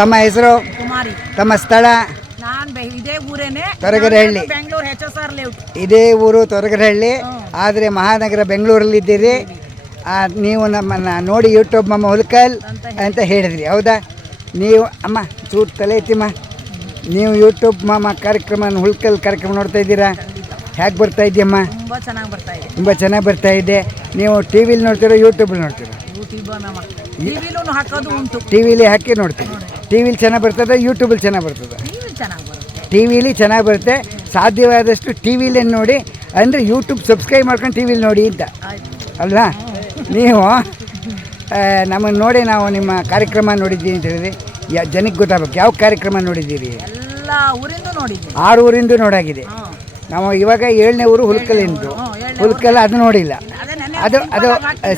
ತಮ್ಮ ಹೆಸರು, ಕುಮಾರಿ. ತಮ್ಮ ಸ್ಥಳ? ಇದೇ ಊರೇನೆ, ತೊರಗರಹಳ್ಳಿ. Bengaluru HSR layout. ಇದೇ ಊರು ತೊರಗರಹಳ್ಳಿ, ಆದರೆ ಮಹಾನಗರ ಬೆಂಗಳೂರಲ್ಲಿದ್ದೀರಿ. ನೀವು ನಮ್ಮನ್ನು ನೋಡಿ ಯೂಟ್ಯೂಬ್ ಮಮ್ಮ ಹುಲ್ಕಲ್ ಅಂತ ಹೇಳಿದ್ರಿ, ಹೌದಾ? ನೀವು ಅಮ್ಮ ಚೂರು ತಲೆ ಐತಿಮ್ಮ, ನೀವು ಯೂಟ್ಯೂಬ್ ಮಾಮ ಕಾರ್ಯಕ್ರಮ ಹುಲ್ಕಲ್ ಕಾರ್ಯಕ್ರಮ ನೋಡ್ತಾ ಇದ್ದೀರಾ? ಹೇಗೆ ಬರ್ತಾ ಇದೆಯಮ್ಮ? ತುಂಬ ಚೆನ್ನಾಗಿ ಬರ್ತಾ ಇದೆ. ತುಂಬ ಚೆನ್ನಾಗಿ ಬರ್ತಾ ಇದೆ. ನೀವು ಟಿ ವಿಲಿ ನೋಡ್ತೀರೋ ಯೂಟ್ಯೂಬಲ್ಲಿ ನೋಡ್ತೀರೋ? ಟಿವಿಲೂ ಹಾಕೋದು ಉಂಟು. ಟಿ ವಿಲಿ ಹಾಕಿ ನೋಡ್ತೀವಿ. ಟಿ ವಿಲಿ ಚೆನ್ನಾಗಿ ಬರ್ತದೆ, ಯೂಟ್ಯೂಬಲ್ಲಿ ಚೆನ್ನಾಗಿ ಬರ್ತದೆ? ಟಿ ವಿಲಿ ಚೆನ್ನಾಗಿ ಬರುತ್ತೆ. ಸಾಧ್ಯವಾದಷ್ಟು ಟಿ ವಿಲೇ ನೋಡಿ, ಅಂದರೆ ಯೂಟ್ಯೂಬ್ ಸಬ್ಸ್ಕ್ರೈಬ್ ಮಾಡ್ಕೊಂಡು ಟಿ ವಿಲಿ ನೋಡಿ ಅಂತ ಅಲ್ವಾ? ನೀವು ನಮ್ಮನ್ನು ನೋಡಿ ನಾವು ನಿಮ್ಮ ಕಾರ್ಯಕ್ರಮ ನೋಡಿದ್ದೀವಿ ಅಂತ ಹೇಳಿದ್ರಿ. ಜನಕ್ಕೆ ಗೊತ್ತಾಗಬೇಕು ಯಾವ ಕಾರ್ಯಕ್ರಮ ನೋಡಿದ್ದೀರಿ? ಎಲ್ಲ ಊರಿಂದ ನೋಡಿದ್ದೀವಿ. 6 ಊರಿಂದ ನೋಡಾಗಿದೆ. ನಾವು ಇವಾಗ 7ನೇ ಊರು ಹುಲ್ಕಲ್ಲಿಂದು. ಹುಲ್ಕಲ್ ಅದು ನೋಡಿಲ್ಲ, ಅದು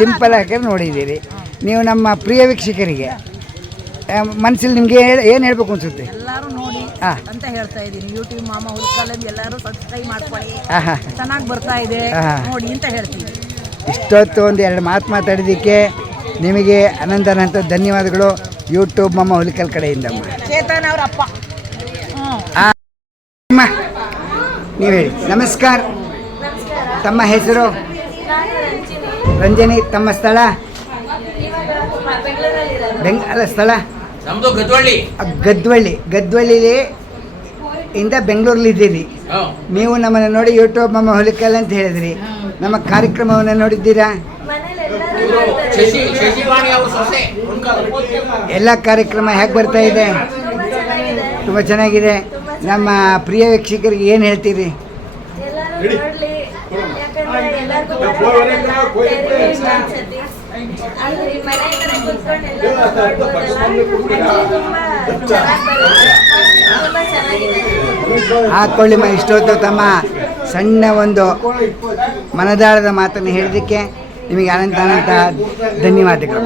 ಸಿಂಪಲ್ ಆಗಿ ನೋಡಿದ್ದೀರಿ. ನೀವು ನಮ್ಮ ಪ್ರಿಯ ವೀಕ್ಷಕರಿಗೆ ಮನಸ್ಸಲ್ಲಿ ನಿಮಗೆ ಏನು ಹೇಳ್ಬೇಕು ಅನ್ಸುತ್ತೆ? ಎಲ್ಲರೂ ನೋಡಿ ಅಂತ ಹೇಳ್ತಾ ಇದ್ದೀನಿ. ಯೂಟ್ಯೂಬ್ ಮಾಮ ಹುಲ್ಕಲ್ ಎಲ್ಲರೂ ಸಬ್ಸ್ಕ್ರೈಬ್ ಮಾಡ್ಕೊಳ್ಳಿ, ಚೆನ್ನಾಗಿ ಬರ್ತಾ ಇದೆ ನೋಡಿ ಅಂತ ಹೇಳ್ತೀವಿ. ಇಷ್ಟೊತ್ತು ಒಂದು 2 ಮಾತು ಮಾತಾಡಿದ್ದಕ್ಕೆ ನಿಮಗೆ ಅನಂತ ಧನ್ಯವಾದಗಳು ಯೂಟ್ಯೂಬ್ ಮಮ್ಮ ಹುಲ್ಕಲ್ ಕಡೆಯಿಂದಮ್ಮ. ಚೇತನ್ ಅವ್ರ ಅಪ್ಪ. ನೀವು ಹೇಳಿ. ನಮಸ್ಕಾರ. ತಮ್ಮ ಹೆಸರು? ರಂಜನಿ. ತಮ್ಮ ಸ್ಥಳ? ಅಲ್ಲ, ಸ್ಥಳ ಗದ್ವಳ್ಳಿ ಇಂದ ಬೆಂಗಳೂರಲ್ಲಿದ್ದೀರಿ. ನೀವು ನಮ್ಮನ್ನು ನೋಡಿ ಯೂಟ್ಯೂಬ್ ಮಮ್ಮ ಹುಲ್ಕಲ್ ಅಂತ ಹೇಳಿದ್ರಿ. ನಮ್ಮ ಕಾರ್ಯಕ್ರಮವನ್ನು ನೋಡಿದ್ದೀರಾ? ಎಲ್ಲ ಕಾರ್ಯಕ್ರಮ ಹೇಗೆ ಬರ್ತಾ ಇದೆ? ತುಂಬ ಚೆನ್ನಾಗಿದೆ. ನಮ್ಮ ಪ್ರಿಯ ವೀಕ್ಷಕರಿಗೆ ಏನು ಹೇಳ್ತೀರಿ? ಹಾಕೊಳ್ಳಿ ಇಷ್ಟೊತ್ತು ತಮ್ಮ ಸಣ್ಣ ಒಂದು ಮನದಾಳದ ಮಾತನ್ನು ಹೇಳಿದ್ದಕ್ಕೆ ನಿಮಗೆ ಅನಂತ ಧನ್ಯವಾದಗಳು.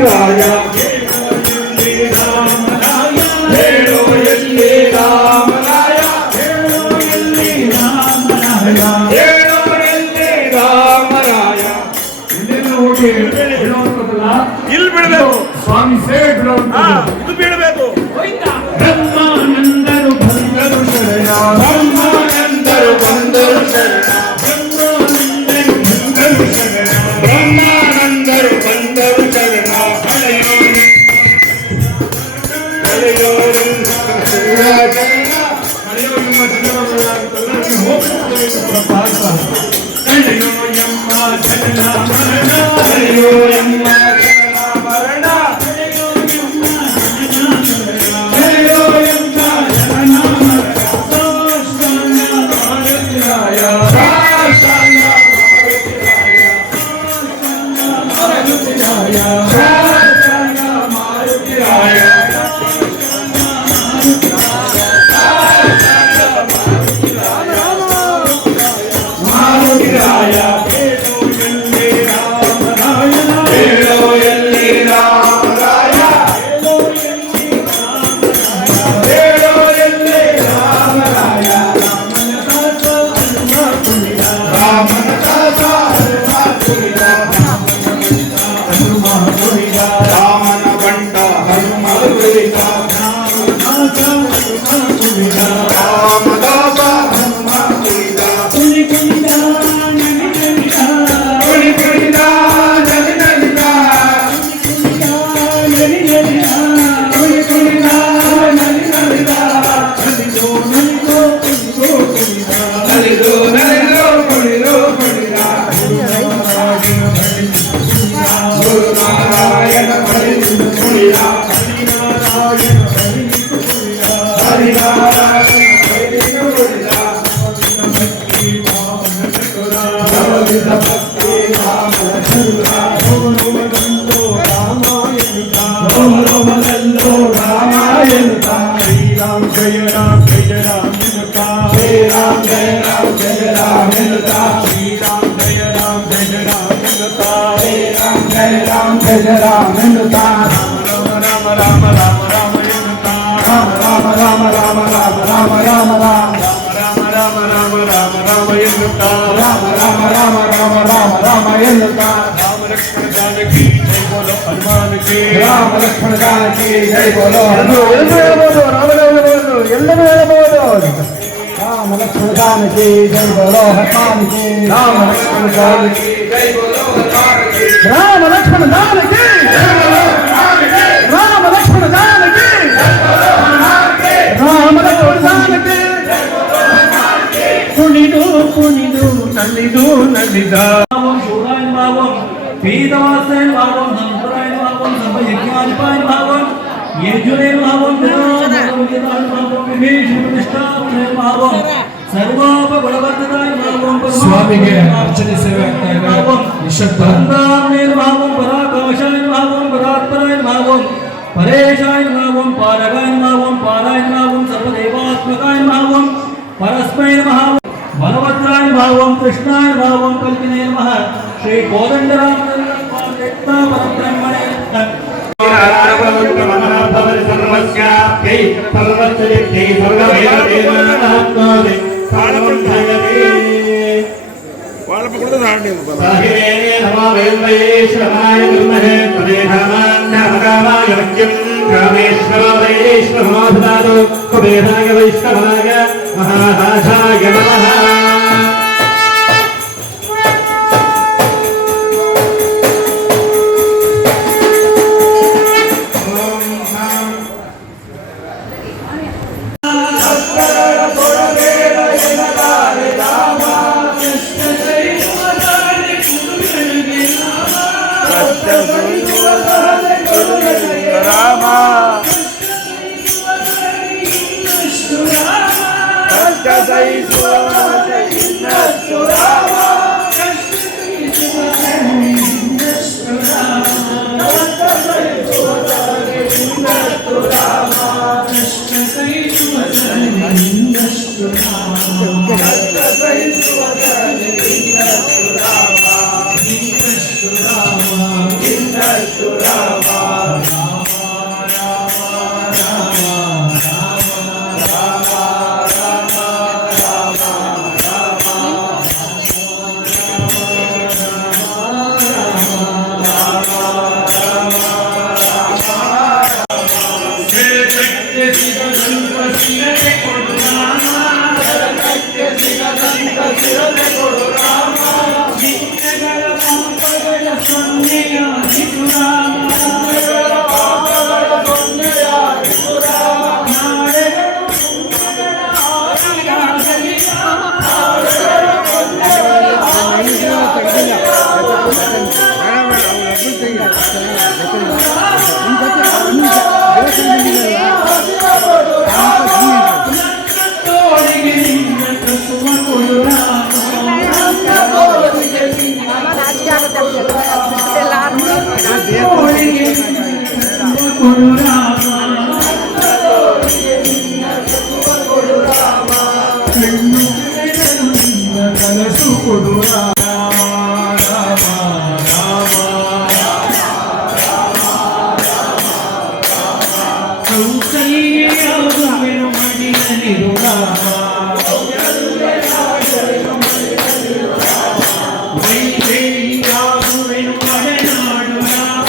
ರಾಯ ಹೇಳೋ ಎಲ್ಲಿ ರಾಮರಾಯ ಹೇಳೋ ಎಲ್ಲಿ ರಾಮರಾಯ ಹೇಳೋ ಎಲ್ಲಿ ರಾಮರಾಯ ಇಲ್ಲಿ ನೋಡಿ ಹೇಳುವಂಥದ್ದಲ್ಲ ಇಲ್ಲಿ ಬಿಡಬೇಕು ಸ್ವಾಮಿ ಸೇಠ್ ಇದು ಬಿಡಬೇಕು ಬ್ರಹ್ಮಾನಂದರು ಬಂದರು ಶರಣ ಬ್ರಹ್ಮಾನಂದರು ಬಂದರು ಶರಣ ಬ್ರಹ್ಮಾನಂದರು ಬಂದರು ಶರಣ ಬ್ರಹ್ಮಾನಂದರು ಬಂದರು ಶರಣ ಹಳೆಯೋರು ಶರಣ ಹಳೆಯೋ ನಿಮ್ಮ ಹಳೆಯೋ ಎಮ್ಮ ಜನನ ಮರಣ ಹಳೆಯೋ ಎಮ್ಮ ಜನನ ಮರಣ ಲಕ್ಷ್ಮಣ ಜಾನಕಿ ಜೈ ಬೋಲೋ ಎಲ್ಲರೂ ಹೇಳಬಹುದು ರಾಮ ಲಕ್ಷ್ಮಣ ಜಾನಕಿ ಜೈ ಬೋಲೋ ಹನುಮಾನ್ಕಿ ರಾಮ ಲಕ್ಷ್ಮಣ ಜಾನಕಿ ಜೈ ಬೋಲೋ ಹನುಮಾನ್ಕಿ ರಾಮ ಲಕ್ಷ್ಮಣ ಜಾನಕಿ ಜೈ ಬೋಲೋ ಹನುಮಾನ್ಕಿ ರಾಮ ಲಕ್ಷ್ಮಣ ಜಾನಕಿ ಜೈ ಬೋಲೋ ಹನುಮಾನ್ಕಿ ರಾಮ ಲಕ್ಷ್ಮಣ ಜಾನಕಿ ಜೈ ಬೋಲೋ ಹನುಮಾನ್ಕಿ ಕುಣಿದು ಕುಣಿದು ನಲಿದು ನಲಿದ ಶೂರಾಯನ್ ಭಾವಂ ಪೀತವಾಸಯನ್ ಭಾವಂ ಸಂಪ್ರಾಯನ್ ಭಾವಂ ಸರ್ವಯಜ್ಞಾಧಿಪಾಯನ್ ಭಾವಂ ಯಜುರೇನ್ ಭಾವಂ ವಿರಾಜಮಾನ ಭಾವಂ ವಿಮೇಶನಿಷ್ಠಾಯನ್ ಭಾವಂ ಸರ್ವಾಪಗುಣವರ್ಧನಾಯನ್ ಭಾವಂ ಸ್ವಾಮಿಗೆ ಅರ್ಚನೆ ಸೇವೆ ಆಗ್ತಾ ಇದೆ ನಿಶ್ಶಬ್ದ ಪರಂಧಾಮೇನ್ ಭಾವಂ ಪರಾಕಾಶಾಯನ್ ಭಾವಂ ಪರಾತ್ಪರಾಯನ್ ಭಾವಂ ಪರೇಶಾಯನ್ ಭಾವಂ ಪಾರಗಾಯನ್ ಭಾವಂ ಪಾರಾಯನ್ ಭಾವಂ ಸರ್ವದೇವಾತ್ಮಕಾಯನ್ ಭಾವಂ ಪರಸ್ಮೈನ್ ಭಾವಂ ಬಲವತ್ರಾಯನ್ ಭಾವಂ ಕೃಷ್ಣಾಯನ್ ಭಾವಂ ಕಲ್ಪಿನೇ ನಮಃ ಶ್ರೀ ಕೋದಂಡರಾಮ ಪರಬ್ರಹ್ಮಣೇ ವೈಷ್ಣವಾಯ ಮಹಾದಾಸಾಯ ನಮಃ Jai ಸೊನ್ನೆಯಾಗಿತು ರಾಮ ತೋಳಿಗೆ ನಿನ್ನ ಕಸುವ ಕೊಡು ರಾಮ ತೋಳಿಗೆ ನಿನ್ನ ಕಸುವ ಕೊಡು ರಾಮ ಕಣ್ಣು ತೆರೆದು ನಿನ್ನ ಕನಸು ಕೊಡು ರಾಮ ಕೌಸಲ್ಯಾಗುವೆನು ಮಡಿಯಲಿರು ರಾಮ ವೈದೇಹಿಯಾಗುವೆನು ಮಲೆನಾಡು ರಾಮ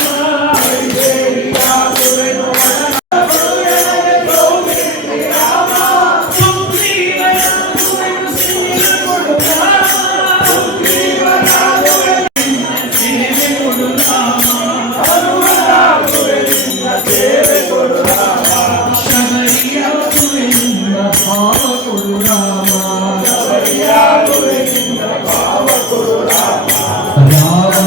ಸುಗ್ರೀವನಾಗುವೆನು ಸೇವೆ ಕೊಡು ರಾಮ ಸೇವೆ ಕೊಡು ರಾಮ ಶಬರಿಯಾಗುವೆನಿಂದ ಭಾವ ಕೊಡು ರಾಮ ರಾಮ